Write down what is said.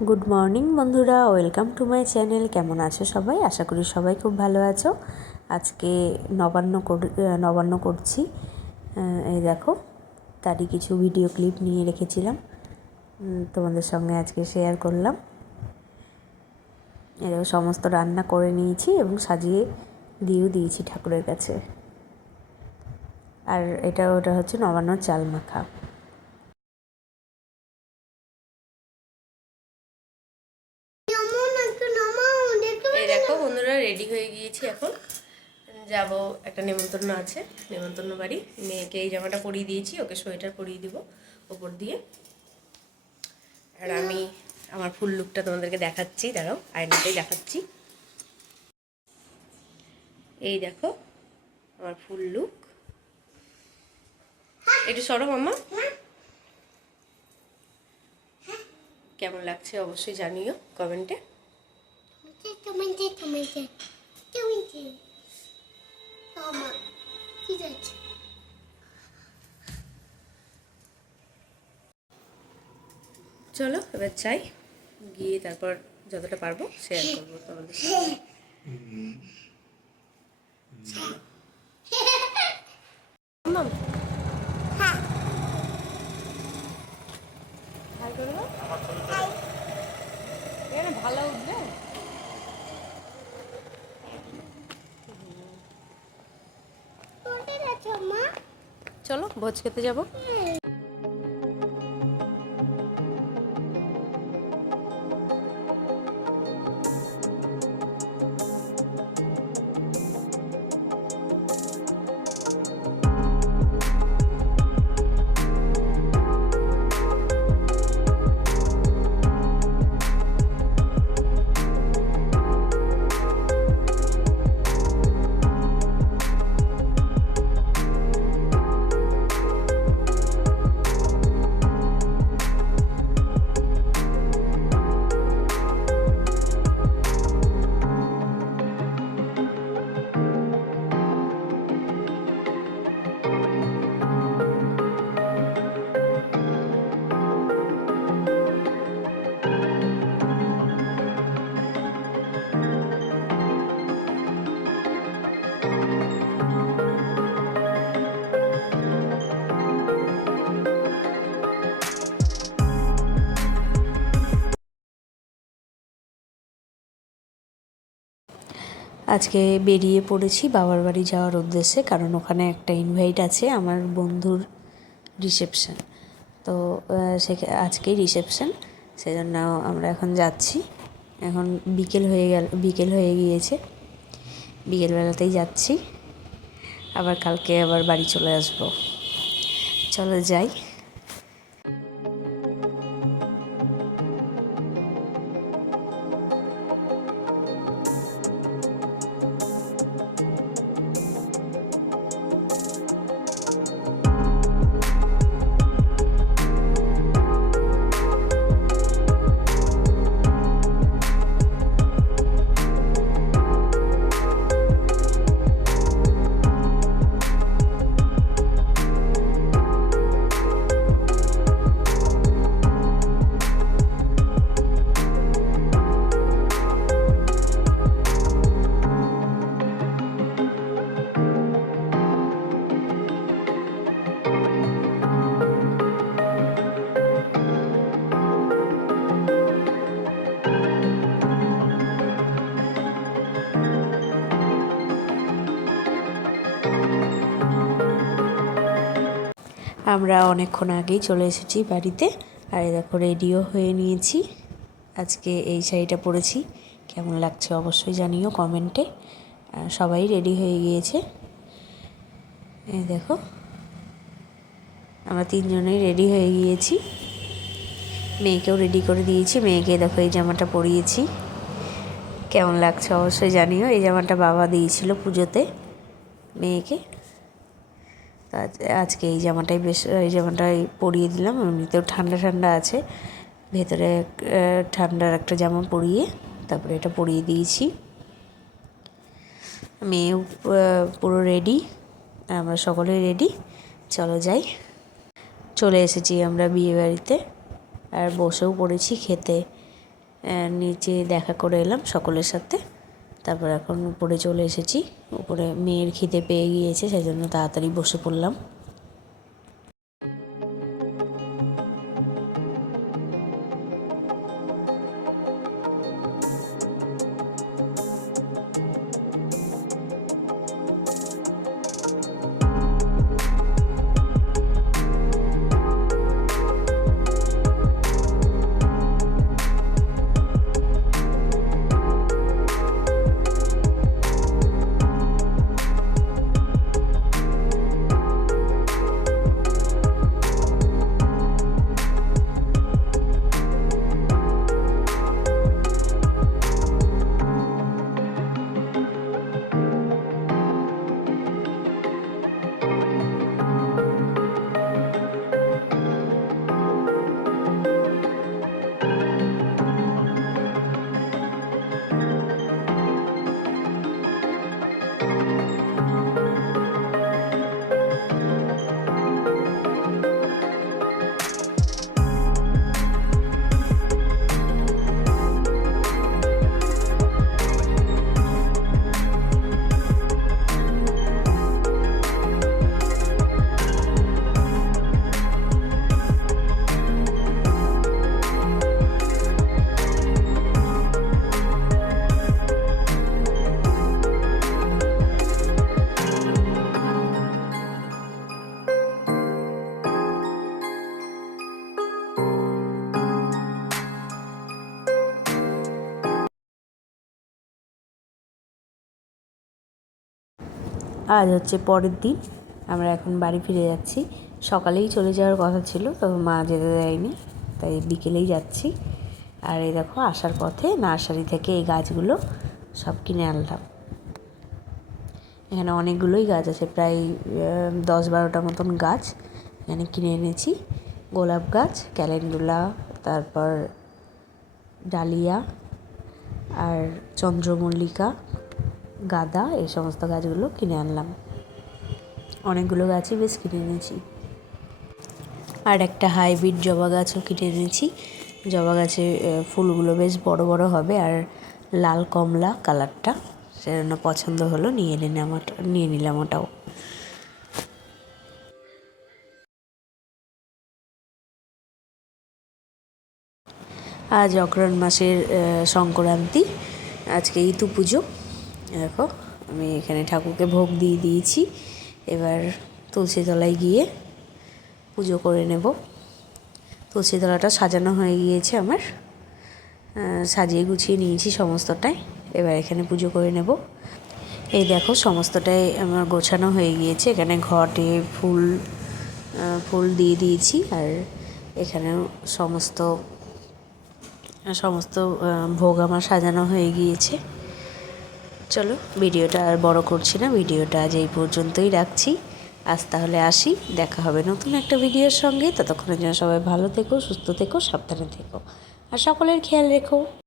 Good morning বন্ধুরা, welcome to my channel. কেমন আছো সবাই? আশা করি সবাই খুব ভালো আছো। আজকে নবান্ন করছি। এই দেখো, তারই কিছু ভিডিও ক্লিপ নিয়ে রেখেছিলাম, তোমাদের সঙ্গে আজকে শেয়ার করলাম। এরকম সমস্ত রান্না করে নিয়েছি এবং সাজিয়ে দিয়েও দিয়েছি ঠাকুরের কাছে। আর ওটা হচ্ছে নবান্নর চাল মাখা। এই দেখো বন্ধুরা, রেডি হয়ে গিয়েছি। এখন যাব, একটা নেমন্তন্ন আছে, নেমন্তন্ন বাড়ি। মেয়েকে এই জামাটা পরিয়ে দিয়েছি, ওকে সোয়েটার পরিয়ে দিব ওপর দিয়ে। আর আমি আমার ফুল লুকটা তোমাদেরকে দেখাচ্ছি, দাঁড়াও আয়নাতেই দেখাচ্ছি। এই দেখো আমার ফুল লুক। একটু সরো মাম্মা, কেমন লাগছে অবশ্যই জানিও কমেন্টে। চলো এবার যাই, গিয়ে তারপর যতটা পারবো শেয়ার করবো তোমাদের সাথে। ভালো উঠবে। চলো ভোজ খেতে যাবো। আজকে বেরিয়ে পড়েছি বাবার বাড়ি যাওয়ার উদ্দেশ্যে, কারণ ওখানে একটা ইনভাইট আছে আমার বন্ধুর রিসেপশন। তো আজকেই রিসেপশন, সেজন্য আমরা এখন যাচ্ছি। এখন বিকেল হয়ে গিয়েছে, বিকেলবেলাতেই যাচ্ছি। আবার কালকে আবার বাড়ি চলে আসবো। চলো যাই। আমরা অনেকক্ষণ আগেই চলে এসেছি বাড়িতে। আর দেখো রেডিও হয়ে নিয়েছি। আজকে এই শাড়িটা পরেছি, কেমন লাগছে অবশ্যই জানিও কমেন্টে। সবাই রেডি হয়ে গিয়েছে। এই দেখো আমরা তিনজনেই রেডি হয়ে গিয়েছি। মেয়েকেও রেডি করে দিয়েছি। মেয়েকে দেখো এই জামাটা পরিয়েছি, কেমন লাগছে অবশ্যই জানিও। এই জামাটা বাবা দিয়েছিল পুজোতে মেয়েকে। তো আজকে এই জামাটাই পরিয়ে দিলাম। এমনিতেও ঠান্ডা ঠান্ডা আছে, ভেতরে ঠান্ডার একটা জামা পরিয়ে তারপরে এটা পরিয়ে দিয়েছি। মেয়েও পুরো রেডি, আমরা সকলেই রেডি। চলো যাই। চলে এসেছি আমরা বিয়ে বাড়িতে, আর বসেও পড়েছি খেতে। নিচে দেখা করে এলাম সকলের সাথে। তারপর এখন উপরে চলে এসেছি। উপরে মেয়ের খিদে পেয়ে গিয়েছে, সেই জন্য তাড়াতাড়ি বসে পড়লাম। আজ হচ্ছে পরের দিন, আমরা এখন বাড়ি ফিরে যাচ্ছি। সকালেই চলে যাওয়ার কথা ছিল, তবে মা যেতে দেয়নি, তাই বিকেলেই যাচ্ছি। আর এই দেখো আসার পথে নার্সারি থেকে এই গাছগুলো সব কিনে আনলাম। এখানে অনেকগুলোই গাছ আছে, প্রায় 10-12টা মতন গাছ এখানে কিনে এনেছি। গোলাপ গাছ, ক্যালেন্ডুলা, তারপর ডালিয়া আর চন্দ্রমল্লিকা, গাঁদা, এই সমস্ত গাছগুলো কিনে আনলাম। অনেকগুলো গাছই বেশ কিনে এনেছি। আর একটা হাইব্রিড জবা গাছও কিনে এনেছি। জবা গাছে ফুলগুলো বেশ বড় বড় হবে, আর লাল কমলা কালারটা, সেজন্য পছন্দ হলো, নিয়ে নিলাম ওটাও। আজ অগ্রহায়ণ মাসের সংক্রান্তি, আজকে ইতু পুজো। দেখো আমি এখানে ঠাকুরকে ভোগ দিয়ে দিয়েছি। এবার তুলসী তলায় গিয়ে পুজো করে নেব। তুলসী তলাটা সাজানো হয়ে গিয়েছে আমার, সাজিয়ে গুছিয়ে নিয়েছি সমস্তটাই। এবার এখানে পুজো করে নেব। এই দেখো সমস্তটাই আমার গোছানো হয়ে গিয়েছে। এখানে ঘটে ফুল দিয়ে দিয়েছি, আর এখানেও সমস্ত ভোগ আমার সাজানো হয়ে গিয়েছে। চলো ভিডিওটা আর বড় করছি না, ভিডিওটা আজ এই পর্যন্তই রাখছি। আজ তাহলে আসি, দেখা হবে নতুন একটা ভিডিওর সঙ্গে। ততক্ষণের জন্য সবাই ভালো থেকো, সুস্থ থেকো, সাবধানে থেকো, আর সকলের খেয়াল রেখো।